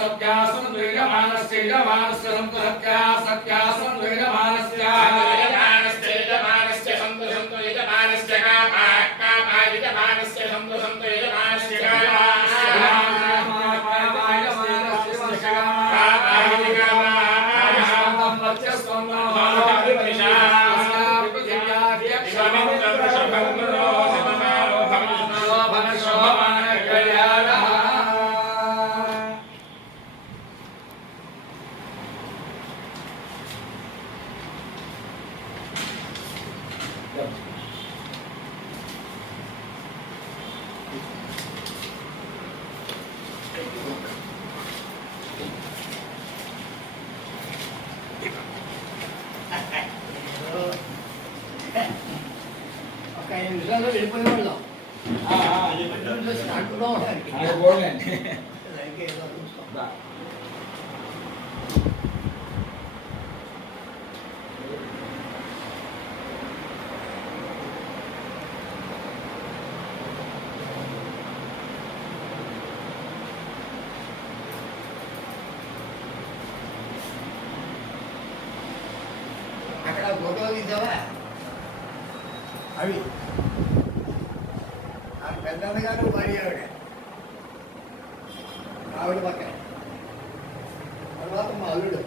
सत्यासं द्वैतमानस्य यजमानस्य सन्तु सत्या सत्यासं द्वैतमानस्य यजमानस्य सन्तु सन्तु यजमानस्य कामा कामा यजमानस्य सन्तु सन्तु यजमानस्य వెళ్ళిపోయేవాళ్ళం అక్కడ ఫోటో తీసావా అవి పెద్దగారు భార్య ఆవిడ పక్కన తర్వాత మా అల్లుడు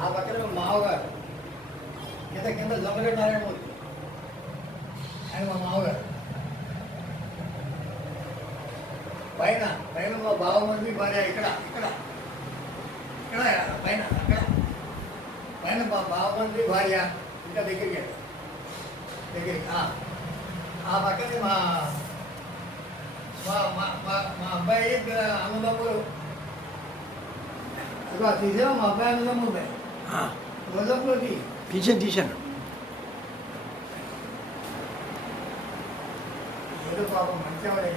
ఆ పక్కన మా మావగారు కింద కింద జొన్నగడ్డ నారాయణమూర్తి ఆయన మా మావగారు పైన పైన మా బావమంది భార్య ఇక్కడ ఇక్కడ ఇక్కడ పైన అక్కడ పైన మా బావమంది భార్య ఇంకా దగ్గరికి ఆ పక్కనే మా అబ్బాయి అన్నదమ్ములు అదిగో తీసాము మా అబ్బాయి అన్నదమ్ములు రోజంలోకి తీశాను ఏదో పాపం మంచివాడే